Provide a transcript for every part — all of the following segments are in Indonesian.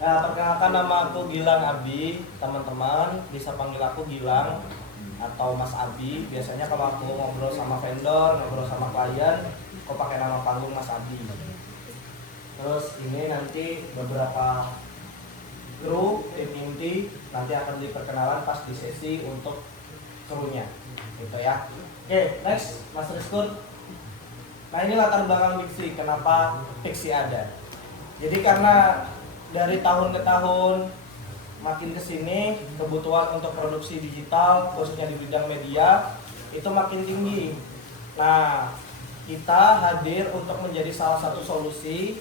Perkenalkan, nama aku Gilang Abi. Teman-teman bisa panggil aku Gilang atau Mas Abi. Biasanya kalau aku ngobrol sama vendor, ngobrol sama klien, aku pakai nama panggung Mas Abi. Terus ini nanti beberapa grup tim inti nanti akan diperkenalan pas di sesi untuk krunya, gitu ya. Oke, next Mas Rizkun. Nah, ini latar belakang Pixi. Kenapa Pixi ada? Jadi karena dari tahun ke tahun makin kesini kebutuhan untuk produksi digital khususnya di bidang media itu makin tinggi. Nah, kita hadir untuk menjadi salah satu solusi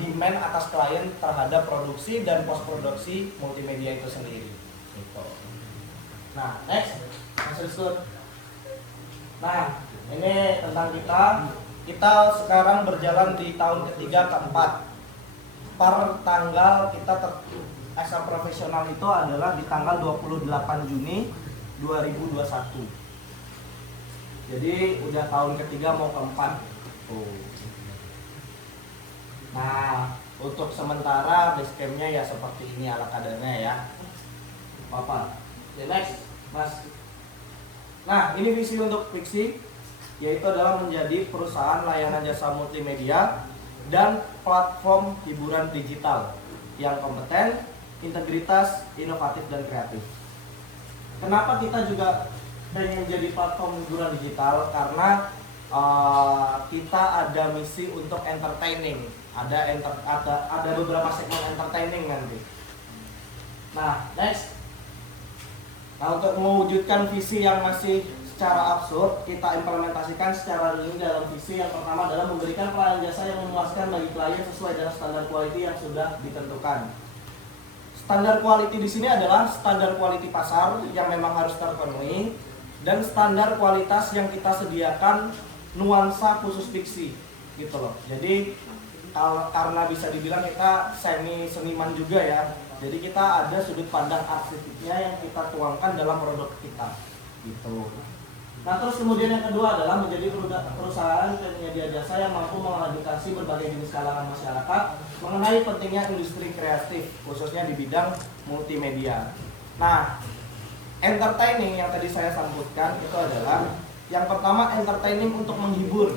demand atas klien terhadap produksi dan post produksi multimedia itu sendiri. Gitu. Nah, next, Mas Rizkun. Nah, ini tentang kita. Kita sekarang berjalan di tahun ketiga keempat. Per tanggal kita exam profesional itu adalah di tanggal 28 Juni 2021. Jadi udah tahun ketiga mau keempat. Nah, untuk sementara basecampnya ya seperti ini ala kadarnya ya. Apa? Next, Mas. Nah, ini visi untuk Pixi, yaitu adalah menjadi perusahaan layanan jasa multimedia dan platform hiburan digital yang kompeten, integritas, inovatif, dan kreatif. Kenapa kita juga pengen jadi platform hiburan digital? Karena kita ada misi untuk entertaining. Ada beberapa segmen entertaining nanti. Nah, next. Nah, untuk mewujudkan visi yang masih secara absurd, kita implementasikan secara real dalam visi. Yang pertama adalah memberikan pelayanan jasa yang memuaskan bagi klien sesuai dengan standar quality yang sudah ditentukan. Standar quality di sini adalah standar quality pasar yang memang harus terpenuhi dan standar kualitas yang kita sediakan nuansa khusus Pixi, gitu loh. Jadi karena bisa dibilang kita semi seniman juga ya. Jadi kita ada sudut pandang arsiteknya yang kita tuangkan dalam produk kita, gitu. Nah, terus kemudian yang kedua adalah menjadi perusahaan penyedia jasa yang mampu mengedukasi berbagai jenis kalangan masyarakat mengenai pentingnya industri kreatif, khususnya di bidang multimedia. Nah, entertaining yang tadi saya sebutkan itu adalah yang pertama entertaining untuk menghibur.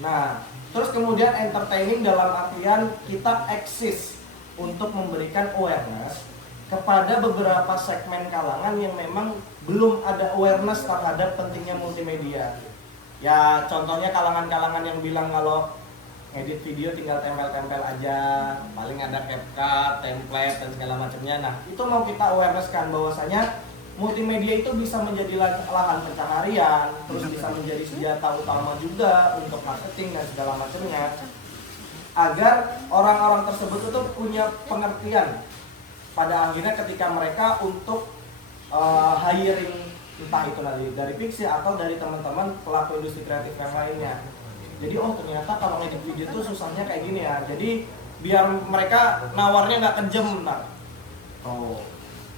Nah, terus kemudian entertaining dalam artian kita eksis untuk memberikan awareness kepada beberapa segmen kalangan yang memang belum ada awareness terhadap pentingnya multimedia. Ya contohnya kalangan-kalangan yang bilang kalau edit video tinggal tempel-tempel aja, paling ada CapCut, template dan segala macamnya. Nah, itu mau kita awarenesskan bahwasanya multimedia itu bisa menjadi lahan pencaharian, terus bisa menjadi senjata utama juga untuk marketing dan segala macamnya. Agar orang-orang tersebut itu punya pengertian pada akhirnya ketika mereka untuk hiring entah itu dari Pixi atau dari teman-teman pelaku industri kreatif yang lainnya. Jadi ternyata kalau ngedit video itu susahnya kayak gini ya. Jadi biar mereka nawarnya nggak kejam, nah.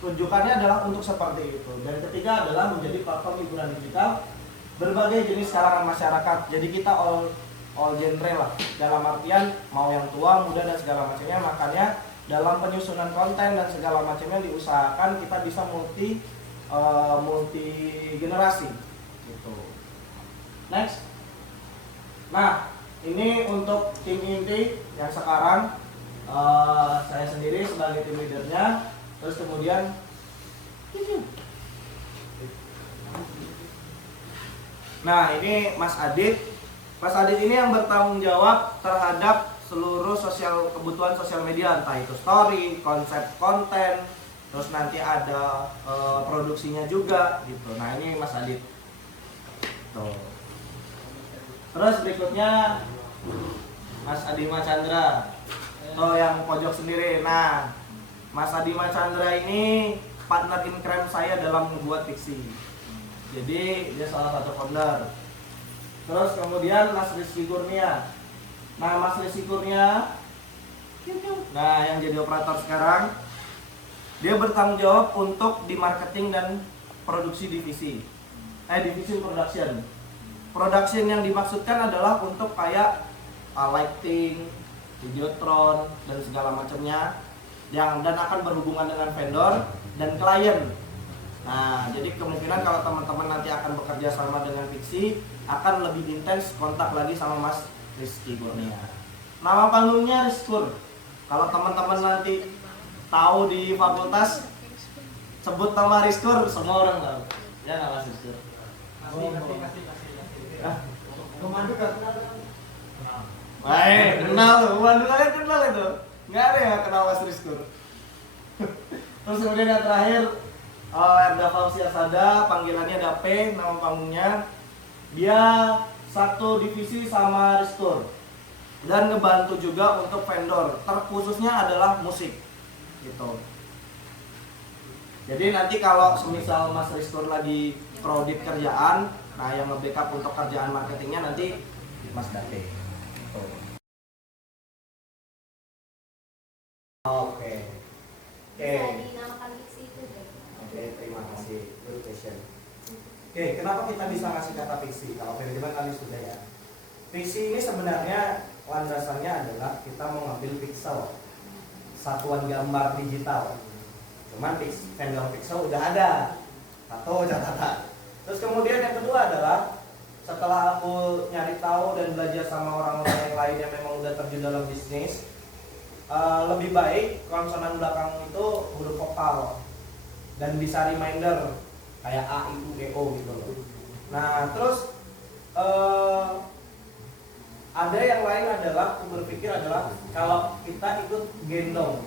Tujuannya adalah untuk seperti itu. Dan ketiga adalah menjadi platform hiburan digital berbagai jenis kalangan masyarakat. Jadi kita all genre lah. Dalam artian mau yang tua, muda dan segala macamnya. Makanya dalam penyusunan konten dan segala macamnya diusahakan kita bisa multi generasi gitu. Next. Nah, ini untuk tim inti yang sekarang saya sendiri sebagai tim leadernya. Terus kemudian nah, ini Mas Adit. Mas Adit ini yang bertanggung jawab terhadap seluruh kebutuhan sosial media, entah itu story, konsep konten, terus nanti ada produksinya juga gitu. Nah, ini Mas Adit. Tuh. Terus berikutnya Mas Adima Chandra. Yang pojok sendiri. Nah, Mas Adima Chandra ini partner in crime saya dalam membuat Pixi. Jadi dia salah satu founder. Terus kemudian Mas Rizky Kurnia. Nah, Mas Rizky Kurnia, nah yang jadi operator sekarang, dia bertanggung jawab untuk di marketing dan produksi divisi production. Production yang dimaksudkan adalah untuk kayak lighting, Videotron dan segala macamnya dan akan berhubungan dengan vendor dan klien. Nah, jadi kemungkinan kalau teman-teman nanti akan bekerja sama dengan Pixi akan lebih intens kontak lagi sama Mas Rizky Kurnia. Nama panggungnya Rizkur. Kalau teman-teman nanti tahu di fakultas sebut nama Rizkur, semua orang tahu. Ya nggak Mas Rizkur? Kasih. Pemandu kan? Baik, kenal tuh. Pemandu kalian kenal itu? Nggak ada yang kenal Mas Rizkur. Terus kemudian yang terakhir Erda Fausia Sada, panggilannya ada P, nama panggungnya. Dia satu divisi sama Rizkur dan ngebantu juga untuk vendor, terkhususnya adalah musik gitu. Jadi nanti kalau semisal Mas Rizkur lagi kredit kerjaan, nah yang nge-backup untuk kerjaan marketingnya nanti Mas Date gitu. Oke. Dinamakan Pixi itu deh. Oke, terima kasih. Good question. Oke, kenapa kita bisa ngasih kata Pixi? Kalau manajemen kali sudah ya. Pixi ini sebenarnya landasannya adalah kita mau ngambil pixel, satuan gambar digital. Cuman vendor pixel udah ada. Satu catatan. Terus kemudian yang kedua adalah setelah aku nyari tahu dan belajar sama orang-orang yang lain yang memang udah terjun dalam bisnis, lebih baik konsonan belakang itu huruf vokal dan bisa reminder kayak A, I, U, E, O gitu loh. Nah terus ada yang lain adalah aku berpikir adalah kalau kita ikut gendong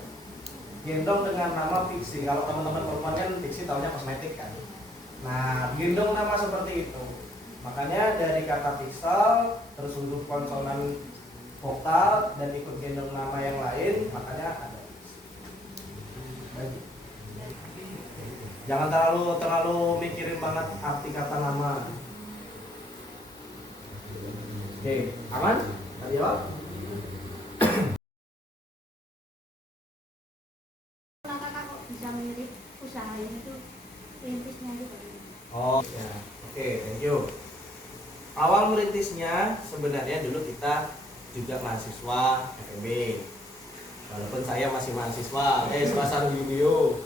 dengan nama Pixi. Kalau teman-teman perempuan kan Pixi taunya kosmetik kan. Nah gendong nama seperti itu. Makanya dari kata pixel terus huruf konsonan vokal dan ikut gendong nama yang lain, makanya ada. Jangan terlalu mikirin banget arti kata nama. Oke, aman? Tadi jawab? Kenapa kok bisa mirip usahanya itu rintisnya gitu? Oh ya, oke, thank you. Awal merintisnya sebenarnya dulu kita juga mahasiswa FEB. Walaupun saya masih mahasiswa, suasana video.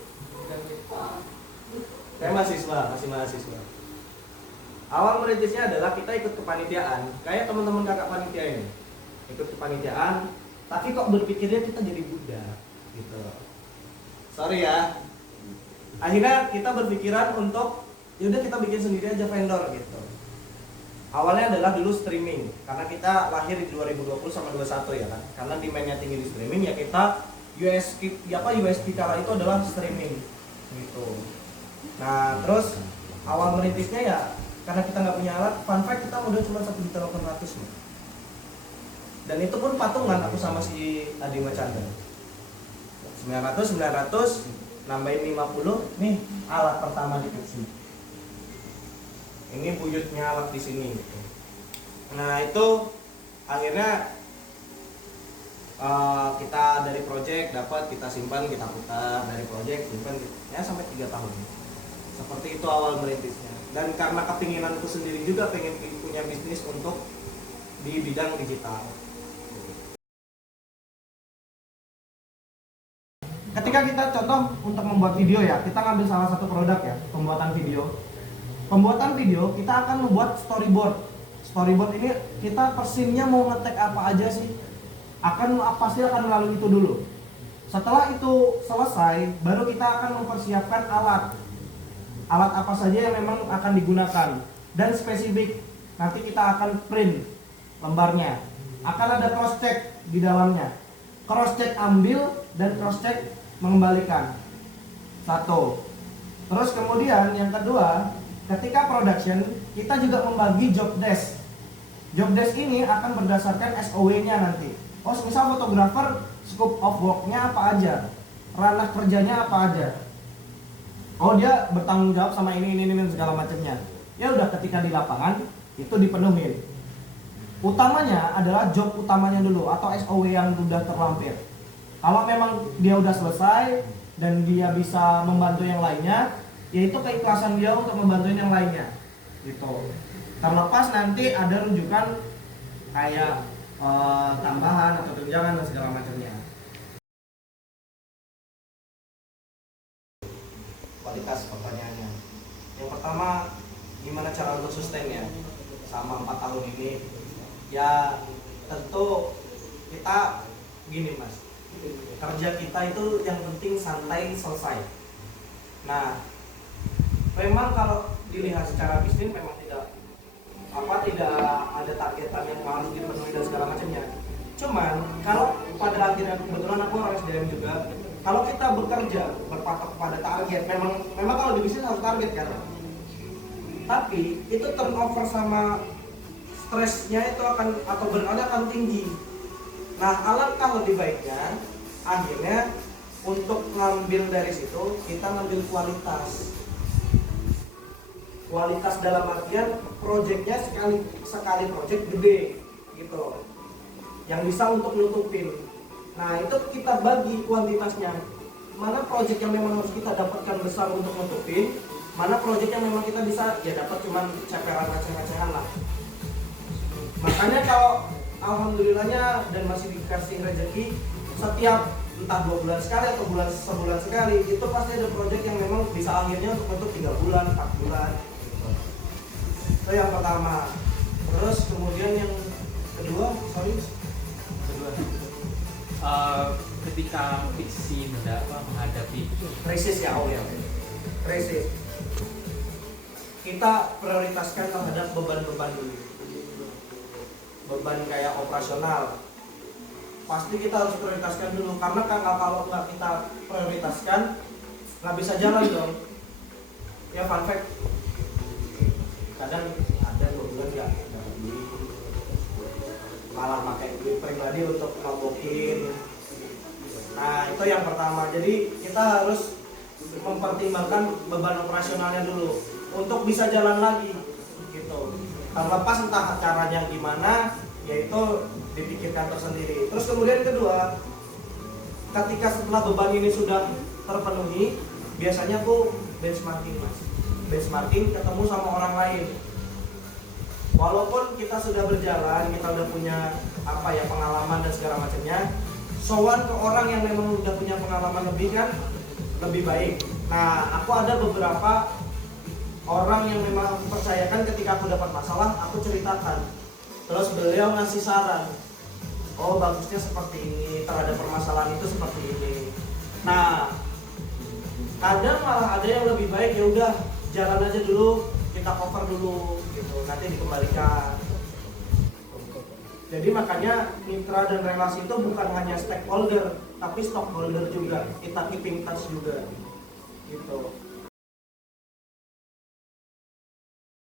Saya masih mahasiswa. Awal merintisnya adalah kita ikut kepanitiaan, kayak teman-teman kakak panitia ini. Ikut kepanitiaan, tapi kok berpikirnya kita jadi budak gitu. Sorry ya. Akhirnya kita berpikiran untuk yaudah kita bikin sendiri aja vendor gitu. Awalnya adalah dulu streaming, karena kita lahir di 2020 sama 21 ya kan. Karena demand-nya tinggi di streaming ya kita USP kala itu adalah streaming gitu. Nah terus awal merintisnya ya karena kita nggak punya alat, fun fact kita modal cuma 1.800.000 nih. Dan itu pun patungan aku sama si Adi Macanda. 900 nambahin 50 nih alat pertama di Pixi. Ini buyutnya alat di sini gitu. Nah itu akhirnya kita dari project dapat, kita simpan, kita putar, dari project simpan ya sampai 3 tahun. Seperti itu awal merintisnya. Dan karena kepinginanku sendiri juga pengen punya bisnis untuk di bidang digital. Ketika kita contoh untuk membuat video ya, kita ngambil salah satu produk ya, pembuatan video. Pembuatan video kita akan membuat storyboard. Storyboard ini kita persinnya mau ngetek apa aja sih? Pasti akan melalui itu dulu. Setelah itu selesai, baru kita akan mempersiapkan alat. Alat apa saja yang memang akan digunakan dan spesifik. Nanti kita akan print lembarnya. Akan ada cross check di dalamnya. Cross check ambil dan cross check mengembalikan. Satu. Terus kemudian yang kedua, ketika production, kita juga membagi job desk. Job desk ini akan berdasarkan SOW-nya nanti. Oh, misal fotografer, scope of work-nya apa aja, ranah kerjanya apa aja. Oh, dia bertanggung jawab sama ini segala macamnya. Ya udah, ketika di lapangan itu dipenuhin. Utamanya adalah job utamanya dulu atau SOW yang udah terlampir. Kalau memang dia udah selesai dan dia bisa membantu yang lainnya, yaitu keikhlasan dia untuk membantuin yang lainnya gitu. Terlepas nanti ada rujukan kayak tambahan atau tunjangan tunjangan dan segala macamnya. Kualitas pertanyaannya. Yang pertama, gimana cara untuk sustainnya sama 4 tahun ini? Ya tentu kita gini mas, kerja kita itu yang penting santai selesai. Nah, memang kalau dilihat secara bisnis memang tidak ada targetan yang harus dipenuhi dan segala macamnya. Cuman kalau pada akhirnya kebetulan aku orang SDM juga, kalau kita bekerja berpatok pada target, memang kalau di bisnis harus target kan. Tapi itu turnover sama stresnya itu akan atau burnout-nya akan tinggi. Nah, alangkah lebih baiknya akhirnya untuk ngambil dari situ kita ngambil kualitas. Kualitas dalam artian proyeknya sekali proyek gede gitu, yang bisa untuk nutupin. Nah itu kita bagi kuantitasnya, mana proyek yang memang harus kita dapatkan besar untuk nutupin, mana proyek yang memang kita bisa ya dapat cuman ceperan receh-recehan lah. Makanya kalau alhamdulillahnya dan masih dikasih rezeki, setiap entah 2 bulan sekali atau sebulan sekali itu pasti ada proyek yang memang bisa akhirnya untuk 3 bulan, 4 bulan. Itu yang pertama. Terus kemudian yang kedua, ketika fiksi menghadapi krisis ya, krisis. Kita prioritaskan terhadap beban-beban dulu. Beban kayak operasional. Pasti kita harus prioritaskan dulu, karena kalau nggak kita prioritaskan nggak bisa jalan dong. Ya fun fact, kadang ada 2 bulan nggak beli, malah pakai duit pribadi untuk ngabokin. Nah itu yang pertama. Jadi kita harus mempertimbangkan beban operasionalnya dulu untuk bisa jalan lagi gitu. Terlepas entah caranya gimana, yaitu dipikirkan tersendiri. Terus kemudian kedua, ketika setelah beban ini sudah terpenuhi, biasanya aku benchmarking mas. Benchmarking ketemu sama orang lain. Walaupun kita sudah berjalan, kita udah punya pengalaman dan segala macamnya, sowan ke orang yang memang udah punya pengalaman lebih kan lebih baik. Nah, aku ada beberapa orang yang memang aku percayakan ketika aku dapat masalah, aku ceritakan. Terus beliau ngasih saran. Oh, bagusnya seperti ini, terhadap permasalahan itu seperti ini. Nah, kadang malah ada yang lebih baik, ya udah jalan aja dulu, kita cover dulu gitu, nanti dikembalikan. Jadi makanya mitra dan relasi itu bukan hanya stakeholder, tapi stockholder juga. Kita keeping touch juga gitu.